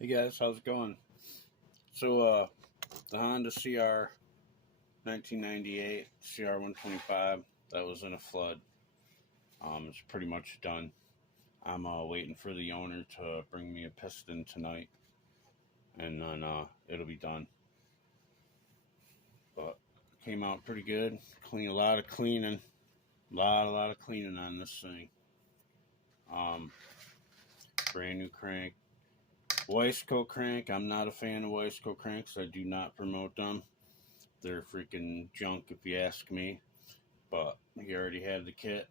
Hey guys, how's it going? So, the Honda CR 1998 CR125 that was in a flood. It's pretty much done. I'm waiting for the owner to bring me a piston tonight, and then it'll be done. But came out pretty good. A lot of cleaning, lot of cleaning on this thing. Um, Brand new crank. Weisco crank. I'm not a fan of Weisco cranks. I do not promote them. They're freaking junk if you ask me. But he already had the kit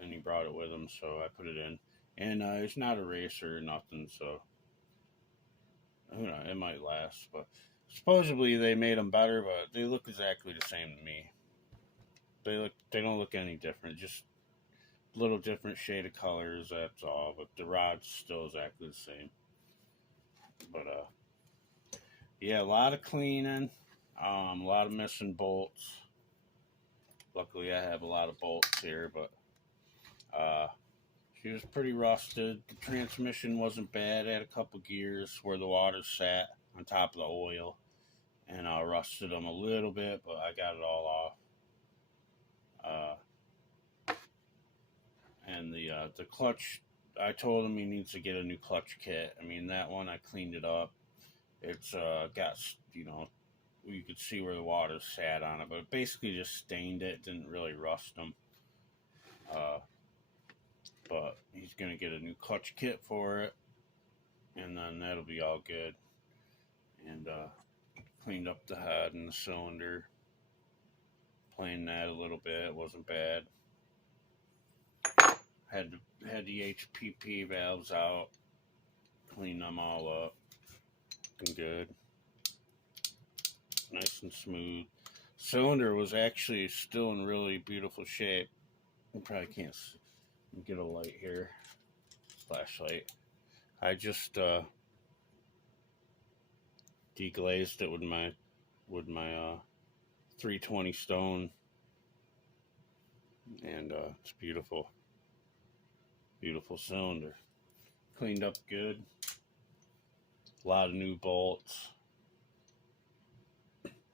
and he brought it with him, so I put it in. And it's not a racer or nothing, so who knows, it might last. But supposedly they made them better, but they look exactly the same to me. They don't look any different, just a little different shade of colors. That's all. But the rod's still exactly the same. But yeah, a lot of cleaning, a lot of missing bolts. Luckily, I have a lot of bolts here, but uh, she was pretty rusted. The transmission wasn't bad. It had a couple gears where the water sat on top of the oil, and I rusted them a little bit, but I got it all off. And the clutch, I told him he needs to get a new clutch kit. I mean, that one I cleaned it up. It's got, you could see where the water sat on it, but it basically just stained it. Didn't really rust them. Uh, but he's gonna get a new clutch kit for it, and then that'll be all good. And cleaned up the head and the cylinder, planed that a little bit. It wasn't bad. Had the HPP valves out, cleaned them all up. Looking good, nice and smooth. Cylinder was actually still in really beautiful shape. You probably can't see. Get a light here, flashlight. I just deglazed it with my 320 stone, and it's beautiful. Beautiful cylinder. Cleaned up good. A lot of new bolts.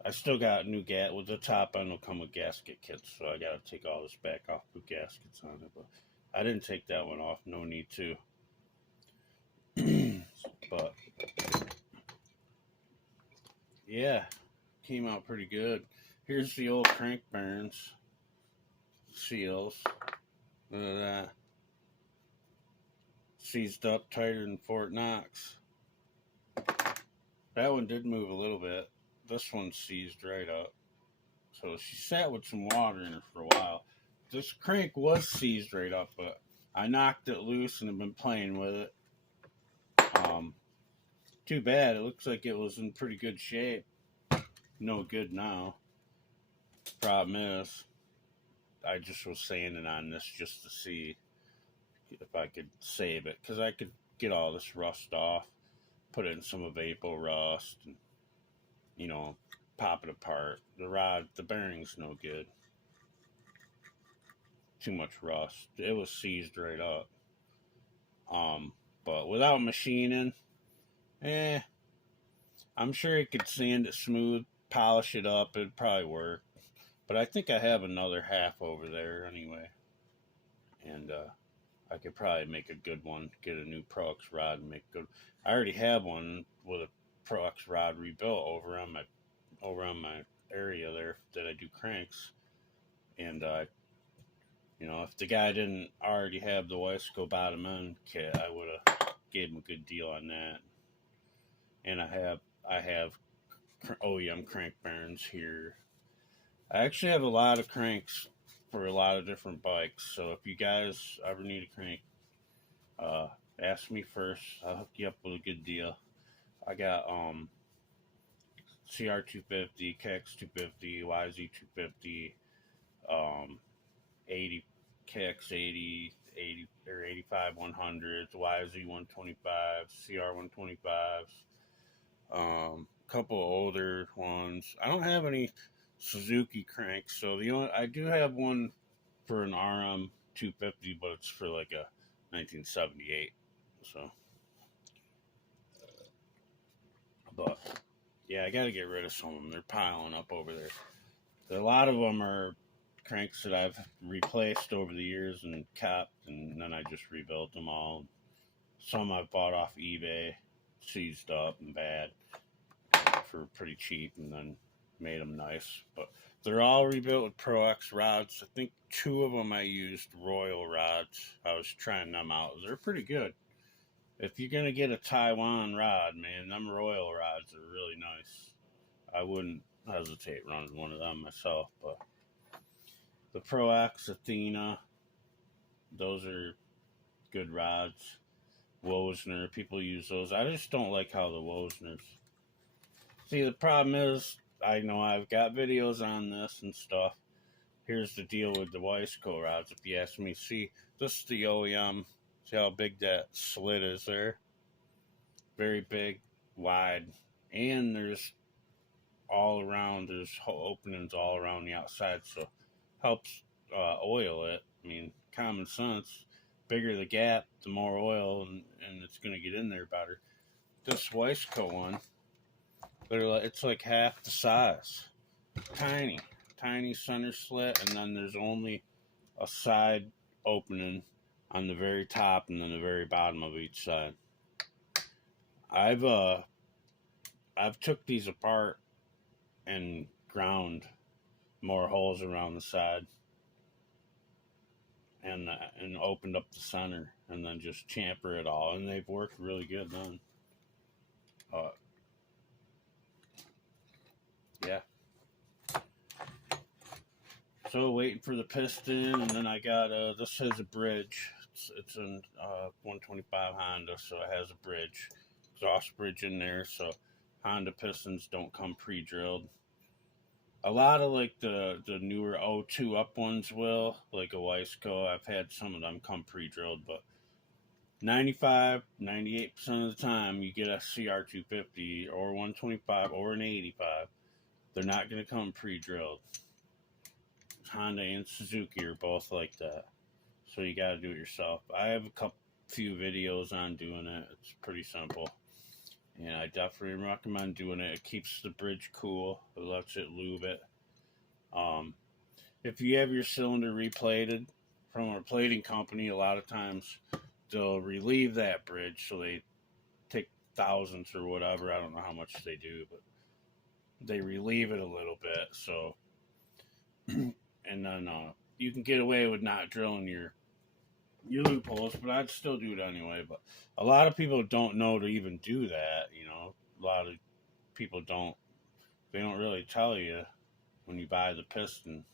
I still got new with the top end will come with gasket kits, so I gotta take all this back off, put gaskets on it. But I didn't take that one off, no need to. But yeah, came out pretty good. Here's the old crank bearings, seals. Look at that. Seized up tighter than Fort Knox. That one did move a little bit. This one seized right up. So she sat with some water in her for a while. This crank was seized right up, but I knocked it loose and have been playing with it. Too bad. It looks like it was in pretty good shape. No good now. Problem is, I just was sanding on this just to see if I could save it, because I could get all this rust off, put it in some Vapo rust, and pop it apart. The bearing's no good. Too much rust. It was seized right up. But without machining, I'm sure it could sand it smooth, polish it up. It'd probably work. But I think I have another half over there anyway, and I could probably make a good one. Get a new Pro X rod and make good. I already have one with a Pro X rod rebuilt over on my area there that I do cranks, and if the guy didn't already have the Weisco bottom end kit, I would have gave him a good deal on that. And I have OEM crank bearings here. I actually have a lot of cranks for a lot of different bikes. So if you guys ever need a crank, ask me first. I'll hook you up with a good deal. I got cr250, KX250, YZ250, 80 KX80, 80 or 85 100s, YZ125s, cr125s, couple of older ones. I don't have any Suzuki cranks, so I do have one for an RM 250, but it's for like a 1978. So yeah, I gotta get rid of some of them. They're piling up over there. A lot of them are cranks that I've replaced over the years and kept, and then I just rebuilt them all. Some I've bought off eBay, seized up and bad for pretty cheap, and then made them nice. But they're all rebuilt with Pro X rods. I think 2 of them I used Royal rods. I was trying them out. They're pretty good. If you're gonna get a Taiwan rod, man, them Royal rods are really nice. I wouldn't hesitate running one of them myself, but the Pro X Athena, those are good rods. Wozner, people use those. I just don't like how the Wozners. See, the problem is, I know I've got videos on this and stuff. Here's the deal with the Wiseco rods, if you ask me. See, this is the OEM. See how big that slit is there? Very big, wide. And there's all around, there's openings all around the outside, so helps oil it. I mean, common sense. Bigger the gap, the more oil, and it's going to get in there better. This Wiseco one, it's like half the size. Tiny center slit, and then there's only a side opening on the very top and then the very bottom of each side. I've took these apart and ground more holes around the side and opened up the center and then just chamfer it all, and they've worked really good then. Yeah. So waiting for the piston, and then I got this has a bridge. It's an 125 Honda, so it has a bridge, exhaust bridge in there. So Honda pistons don't come pre-drilled. A lot of like the newer 02 up ones will, like a Wiseco. I've had some of them come pre-drilled, but 95, 98% of the time you get a cr125 or 125 or an 85, they're not going to come pre-drilled. Honda and Suzuki are both like that, so you got to do it yourself. I have a few videos on doing it. It's pretty simple, and I definitely recommend doing it. It keeps the bridge cool. It lets it lube it. If you have your cylinder replated from a plating company, a lot of times they'll relieve that bridge, so they take thousandths or whatever. I don't know how much they do, but they relieve it a little bit. So, and then you can get away with not drilling your loopholes, but I'd still do it anyway. But a lot of people don't know to even do that. You know, a lot of people don't. They don't really tell you when you buy the piston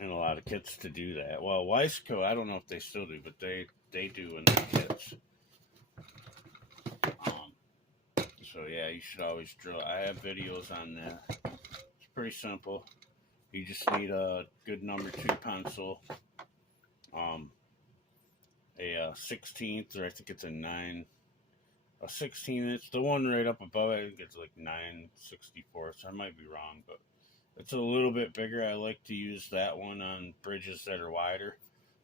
and a lot of kits to do that. Well, Wiseco, I don't know if they still do, but they do in the kits. So yeah, you should always drill. I have videos on that. It's pretty simple. You just need a good number 2 pencil, a 16th, or I think it's a 16. It's the one right up above it. I think it's like 9/64. I might be wrong, but it's a little bit bigger. I like to use that one on bridges that are wider.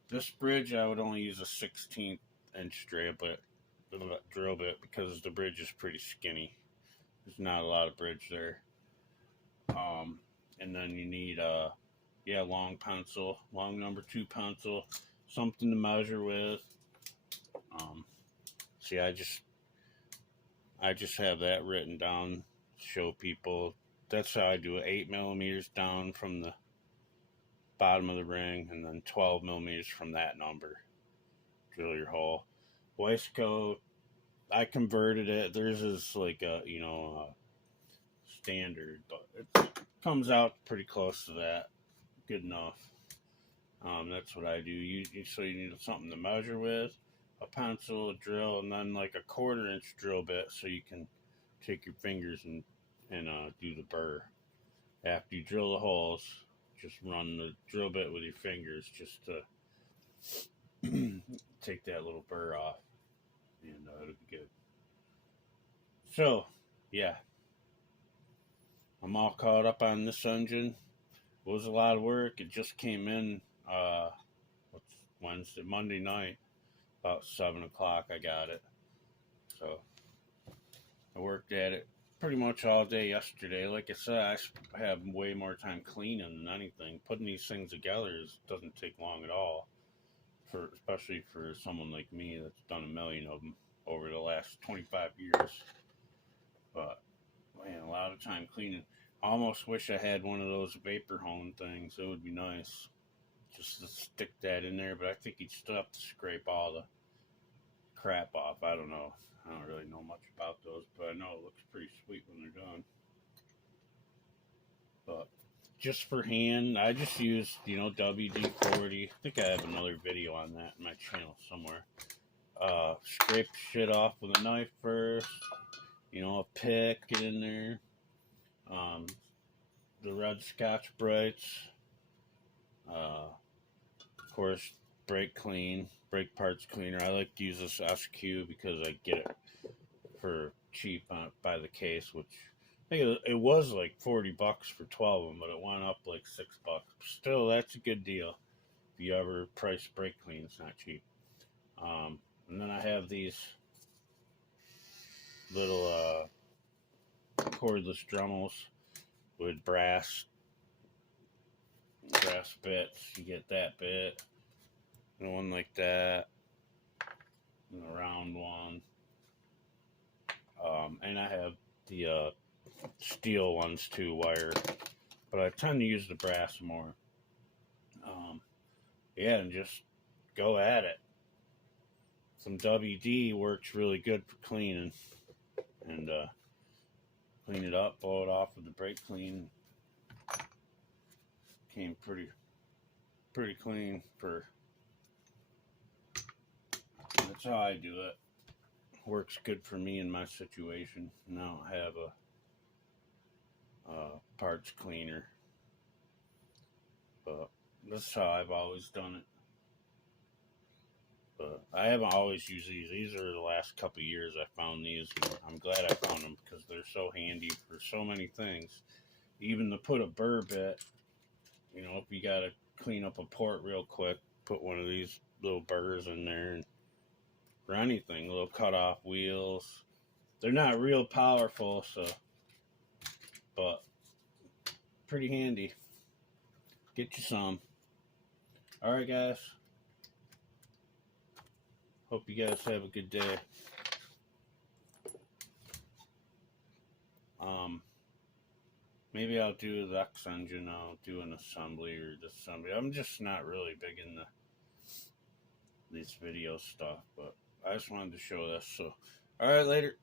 This bridge, I would only use a 16th inch drill bit because the bridge is pretty skinny. There's not a lot of bridge there. And then you need long pencil, long number 2 pencil, something to measure with. See, I just have that written down to show people. That's how I do it. 8 millimeters down from the bottom of the ring, and then 12 millimeters from that number. Drill your hole. Wiseco, I converted it. Theirs is like a standard, but it comes out pretty close to that. Good enough. That's what I do. So you need something to measure with, a pencil, a drill, and then like a 1/4 inch drill bit, so you can take your fingers and do the burr. After you drill the holes, just run the drill bit with your fingers just to take that little burr off, and it'll be good. So, yeah, I'm all caught up on this engine. It was a lot of work. It just came in, Monday night, about 7 o'clock I got it. So, I worked at it pretty much all day yesterday. Like I said, I have way more time cleaning than anything. Putting these things together doesn't take long at all, especially for someone like me that's done a million of them over the last 25 years. But man, a lot of time cleaning. I almost wish I had one of those vapor hone things. It would be nice just to stick that in there, but I think you'd still have to scrape all the crap off. I don't know. I don't really know much about those, but I know it looks pretty sweet when they're done. But just for hand, I just used, WD-40. I think I have another video on that in my channel somewhere. Scrape shit off with a knife first. A pick, get in there. The red Scotch Brights. Of course, brake parts cleaner. I like to use this SQ because I get it for cheap by the case, which I think it was like $40 for 12 of them, but it went up like $6. Still, that's a good deal. If you ever price brake clean, it's not cheap. And then I have these little cordless Dremels with brass bits. You get that bit, and one like that, and a round one. And I have the steel ones too, wire, but I tend to use the brass more. Yeah, and just go at it. Some WD works really good for cleaning, and clean it up, blow it off with the brake clean. Came pretty clean for. That's how I do it. Works good for me in my situation. And I don't have a parts cleaner, but that's how I've always done it. But I haven't always used these. These are the last couple years I found these. And I'm glad I found them because they're so handy for so many things. Even to put a burr bit, if you got to clean up a port real quick, put one of these little burrs in there. And for anything, little cut off wheels. They're not real powerful, but pretty handy. Get you some. Alright, guys. Hope you guys have a good day. Maybe I'll do the X engine. I'll do an assembly or disassembly. I'm just not really big in this video stuff, but I just wanted to show this. So, alright, later.